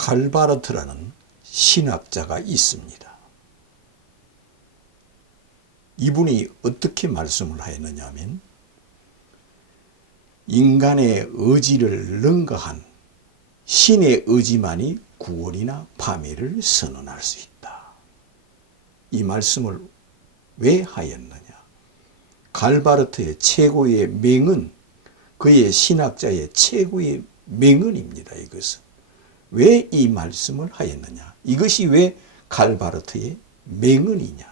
칼바르트라는 신학자가 있습니다. 이분이 어떻게 말씀을 하였느냐 하면 인간의 의지를 능가한 신의 의지만이 구원이나 파멸을 선언할 수 있다. 이 말씀을 왜 하였느냐? 칼바르트의 최고의 명언, 그의 신학자의 최고의 명언입니다. 이것은. 왜 이 말씀을 하였느냐? 이것이 왜 칼바르트의 명언이냐?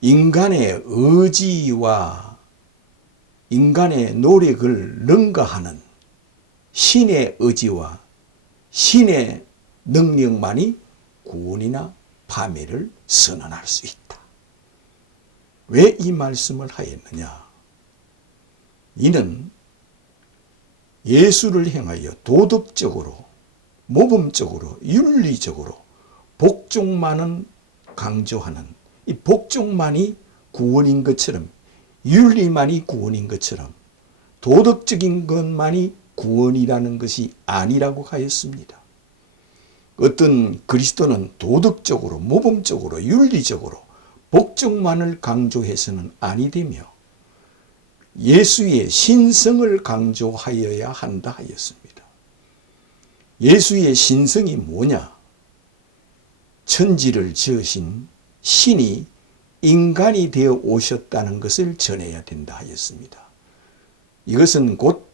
인간의 의지와 인간의 노력을 능가하는 신의 의지와 신의 능력만이 구원이나 파멸을 선언할 수 있다. 왜 이 말씀을 하였느냐? 이는 예수를 향하여 도덕적으로, 모범적으로, 윤리적으로 복종만은 강조하는 이 복종만이 구원인 것처럼, 윤리만이 구원인 것처럼 도덕적인 것만이 구원이라는 것이 아니라고 하였습니다. 어떤 그리스도는 도덕적으로, 모범적으로, 윤리적으로 복종만을 강조해서는 아니 되며 예수의 신성을 강조하여야 한다 하였습니다. 예수의 신성이 뭐냐? 천지를 지으신 신이 인간이 되어 오셨다는 것을 전해야 된다 하였습니다. 이것은 곧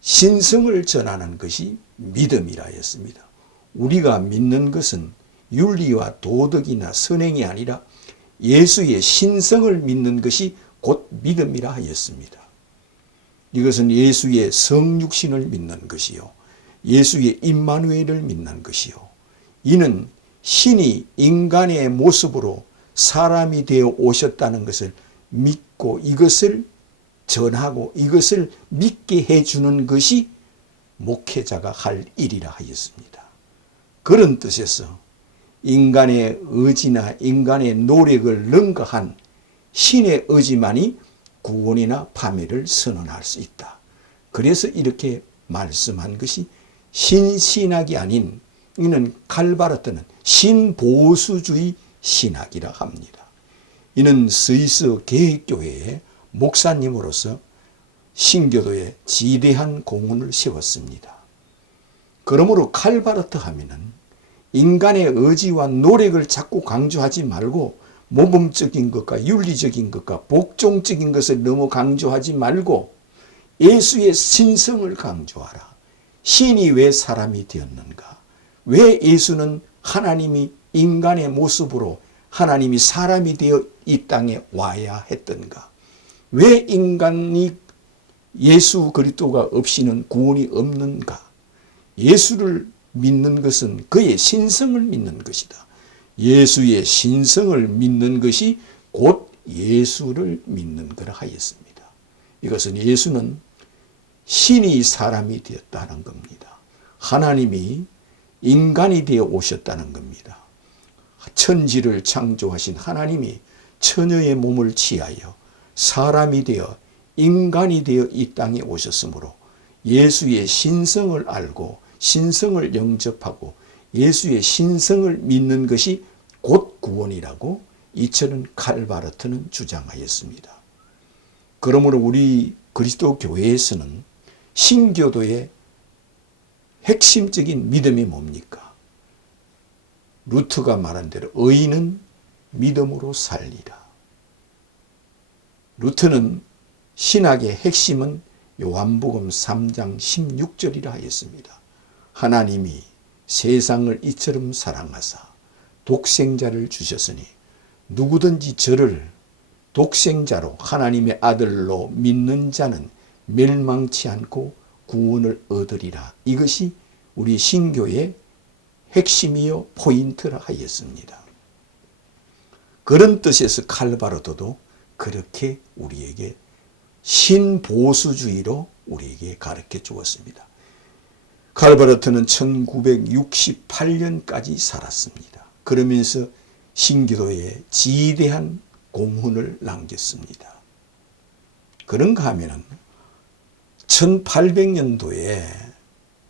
신성을 전하는 것이 믿음이라 했습니다. 우리가 믿는 것은 윤리와 도덕이나 선행이 아니라 예수의 신성을 믿는 것이 곧 믿음이라 하였습니다. 이것은 예수의 성육신을 믿는 것이요, 예수의 임마누엘을 믿는 것이요, 이는 신이 인간의 모습으로 사람이 되어 오셨다는 것을 믿고 이것을 전하고 이것을 믿게 해주는 것이 목회자가 할 일이라 하였습니다. 그런 뜻에서 인간의 의지나 인간의 노력을 능가한 신의 의지만이 구원이나 파멸을 선언할 수 있다. 그래서 이렇게 말씀한 것이 신신학이 아닌, 이는 칼바르트는 신보수주의 신학이라 합니다. 이는 스위스 개혁교회의 목사님으로서 신교도에 지대한 공헌을 세웠습니다. 그러므로 칼바르트 하면은 인간의 의지와 노력을 자꾸 강조하지 말고 모범적인 것과 윤리적인 것과 복종적인 것을 너무 강조하지 말고 예수의 신성을 강조하라. 신이 왜 사람이 되었는가? 왜 예수는 하나님이 인간의 모습으로 하나님이 사람이 되어 이 땅에 와야 했던가? 왜 인간이 예수 그리스도가 없이는 구원이 없는가? 예수를 믿는 것은 그의 신성을 믿는 것이다. 예수의 신성을 믿는 것이 곧 예수를 믿는 거라 하였습니다. 이것은 예수는 신이 사람이 되었다는 겁니다. 하나님이 인간이 되어 오셨다는 겁니다. 천지를 창조하신 하나님이 처녀의 몸을 취하여 사람이 되어 인간이 되어 이 땅에 오셨으므로 예수의 신성을 알고 신성을 영접하고 예수의 신성을 믿는 것이 곧 구원이라고 이처럼 칼바르트는 주장하였습니다. 그러므로 우리 그리스도 교회에서는 신교도의 핵심적인 믿음이 뭡니까? 루트가 말한 대로 의인은 믿음으로 살리라. 루트는 신학의 핵심은 요한복음 3장 16절이라 하였습니다. 하나님이 세상을 이처럼 사랑하사 독생자를 주셨으니 누구든지 저를 독생자로 하나님의 아들로 믿는 자는 멸망치 않고 구원을 얻으리라. 이것이 우리 신교의 핵심이요 포인트라 하였습니다. 그런 뜻에서 칼바르트도 그렇게 우리에게 신보수주의로 우리에게 가르쳐 주었습니다. 칼바르트는 1968년까지 살았습니다. 그러면서 신기도에 지대한 공헌을 남겼습니다. 그런가 하면은 1800년도에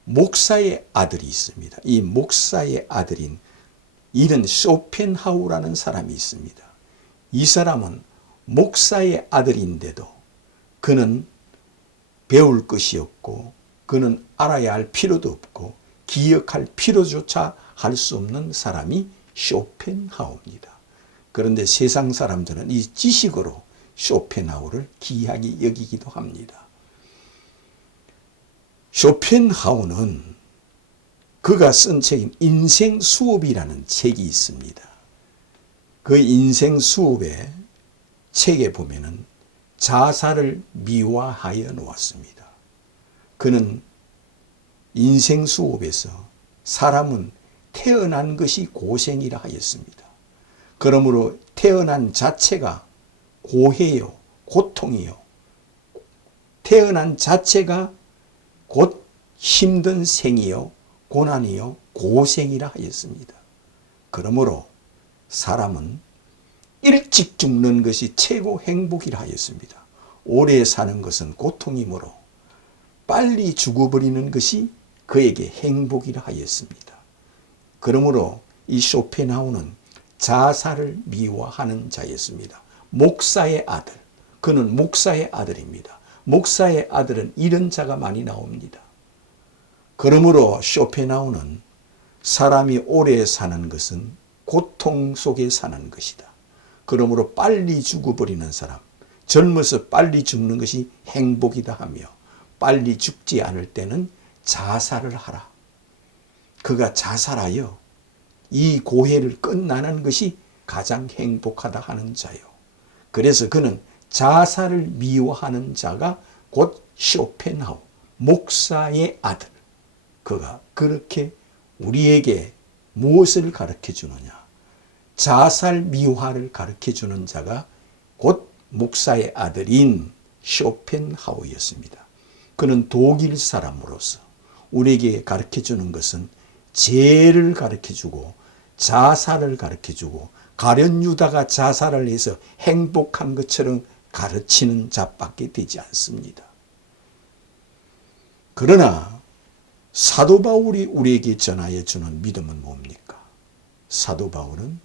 목사의 아들이 있습니다. 이 목사의 아들인 이는 쇼펜하우라는 사람이 있습니다. 이 사람은 목사의 아들인데도 그는 배울 것이 없고 그는 알아야 할 필요도 없고 기억할 필요조차 할 수 없는 사람이 쇼펜하우입니다. 그런데 세상 사람들은 이 지식으로 쇼펜하우를 귀하게 여기기도 합니다. 쇼펜하우는 그가 쓴 책인 인생 수업이라는 책이 있습니다. 그 인생 수업의 책에 보면은 자살을 미화하여 놓았습니다. 그는 인생 수업에서 사람은 태어난 것이 고생이라 하였습니다. 그러므로 태어난 자체가 고해요, 고통이요. 태어난 자체가 곧 힘든 생이요, 고난이요, 고생이라 하였습니다. 그러므로 사람은 일찍 죽는 것이 최고 행복이라 하였습니다. 오래 사는 것은 고통이므로 빨리 죽어버리는 것이 그에게 행복이라 하였습니다. 그러므로 이 쇼펜하우는 자살을 미화하는 자였습니다. 목사의 아들, 그는 목사의 아들입니다. 목사의 아들은 이런 자가 많이 나옵니다. 그러므로 쇼펜하우는 사람이 오래 사는 것은 고통 속에 사는 것이다. 그러므로 빨리 죽어버리는 사람, 젊어서 빨리 죽는 것이 행복이다 하며 빨리 죽지 않을 때는 자살을 하라. 그가 자살하여 이 고해를 끝나는 것이 가장 행복하다 하는 자요. 그래서 그는 자살을 미워하는 자가 곧 쇼펜하우, 목사의 아들. 그가 그렇게 우리에게 무엇을 가르쳐 주느냐? 자살 미화를 가르쳐 주는 자가 곧 목사의 아들인 쇼펜하우였습니다. 그는 독일 사람으로서 우리에게 가르쳐 주는 것은 죄를 가르쳐 주고 자살을 가르쳐 주고 가룟 유다가 자살을 해서 행복한 것처럼 가르치는 자밖에 되지 않습니다. 그러나 사도 바울이 우리에게 전하여 주는 믿음은 뭡니까? 사도 바울은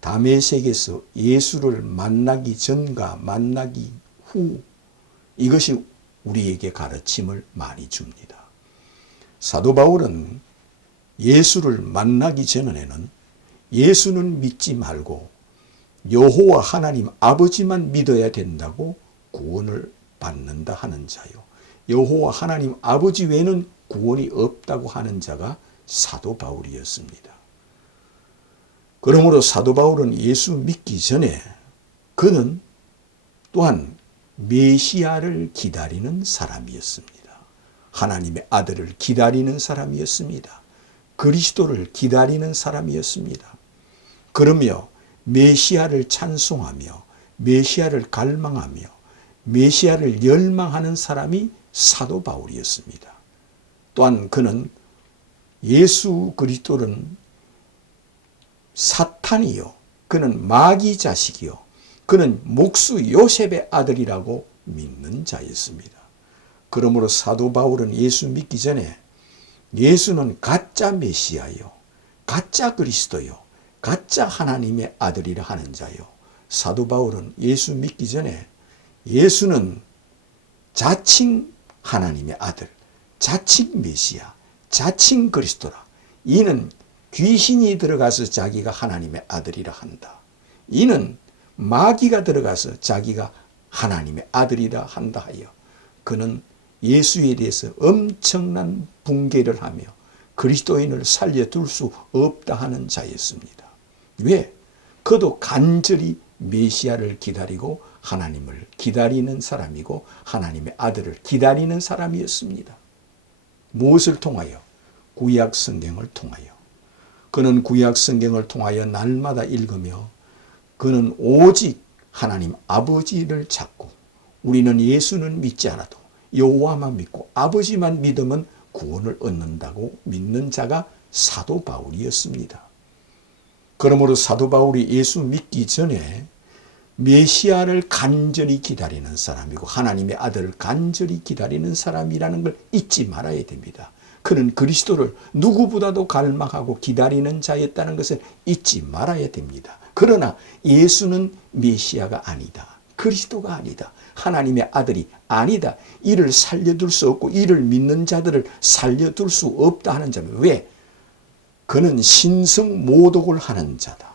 다메섹에서 예수를 만나기 전과 만나기 후 이것이 우리에게 가르침을 많이 줍니다. 사도 바울은 예수를 만나기 전에는 예수는 믿지 말고 여호와 하나님 아버지만 믿어야 된다고 구원을 받는다 하는 자요. 여호와 하나님 아버지 외에는 구원이 없다고 하는 자가 사도 바울이었습니다. 그러므로 사도 바울은 예수 믿기 전에 그는 또한 메시아를 기다리는 사람이었습니다. 하나님의 아들을 기다리는 사람이었습니다. 그리스도를 기다리는 사람이었습니다. 그러며 메시아를 찬송하며 메시아를 갈망하며 메시아를 열망하는 사람이 사도 바울이었습니다. 또한 그는 예수 그리스도는 사탄이요, 그는 마귀 자식이요, 그는 목수 요셉의 아들이라고 믿는 자였습니다. 그러므로 사도 바울은 예수 믿기 전에 예수는 가짜 메시아요, 가짜 그리스도요, 가짜 하나님의 아들이라 하는 자요. 사도 바울은 예수 믿기 전에 예수는 자칭 하나님의 아들, 자칭 메시아, 자칭 그리스도라. 이는 귀신이 들어가서 자기가 하나님의 아들이라 한다. 이는 마귀가 들어가서 자기가 하나님의 아들이라 한다 하여 그는 예수에 대해서 엄청난 붕괴를 하며 그리스도인을 살려둘 수 없다 하는 자였습니다. 왜? 그도 간절히 메시아를 기다리고 하나님을 기다리는 사람이고 하나님의 아들을 기다리는 사람이었습니다. 무엇을 통하여? 구약 성경을 통하여. 그는 구약 성경을 통하여 날마다 읽으며 그는 오직 하나님 아버지를 찾고 우리는 예수는 믿지 않아도 여호와만 믿고 아버지만 믿으면 구원을 얻는다고 믿는 자가 사도 바울이었습니다. 그러므로 사도 바울이 예수 믿기 전에 메시아를 간절히 기다리는 사람이고 하나님의 아들을 간절히 기다리는 사람이라는 걸 잊지 말아야 됩니다. 그는 그리스도를 누구보다도 갈망하고 기다리는 자였다는 것을 잊지 말아야 됩니다. 그러나 예수는 메시아가 아니다. 그리스도가 아니다. 하나님의 아들이 아니다. 이를 살려둘 수 없고 이를 믿는 자들을 살려둘 수 없다 하는 점이 왜? 그는 신성 모독을 하는 자다.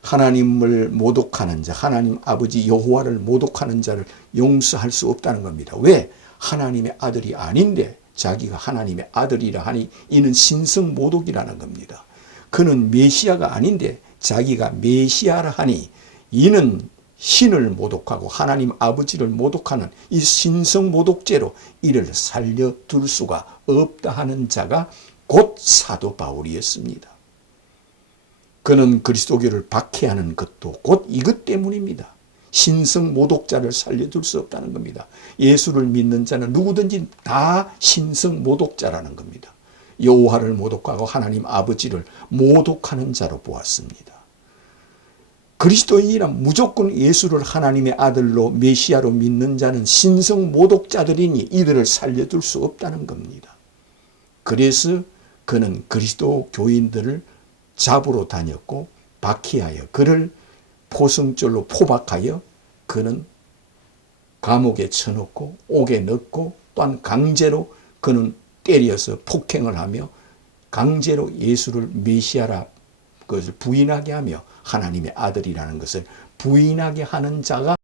하나님을 모독하는 자, 하나님 아버지 여호와를 모독하는 자를 용서할 수 없다는 겁니다. 왜? 하나님의 아들이 아닌데 자기가 하나님의 아들이라 하니 이는 신성 모독이라는 겁니다. 그는 메시아가 아닌데 자기가 메시아라 하니 이는 신을 모독하고 하나님 아버지를 모독하는 이 신성 모독죄로 이를 살려둘 수가 없다 하는 자가 곧 사도 바울이었습니다. 그는 그리스도교를 박해하는 것도 곧 이것 때문입니다. 신성 모독자를 살려둘 수 없다는 겁니다. 예수를 믿는 자는 누구든지 다 신성 모독자라는 겁니다. 여호와를 모독하고 하나님 아버지를 모독하는 자로 보았습니다. 그리스도인이란 무조건 예수를 하나님의 아들로 메시아로 믿는 자는 신성 모독자들이니 이들을 살려둘 수 없다는 겁니다. 그래서 그는 그리스도 교인들을 잡으러 다녔고 박해하여 그를 포승줄로 포박하여 그는 감옥에 쳐넣고 옥에 넣고 또한 강제로 그는 때려서 폭행을 하며 강제로 예수를 메시아라 그것을 부인하게 하며 하나님의 아들이라는 것을 부인하게 하는 자가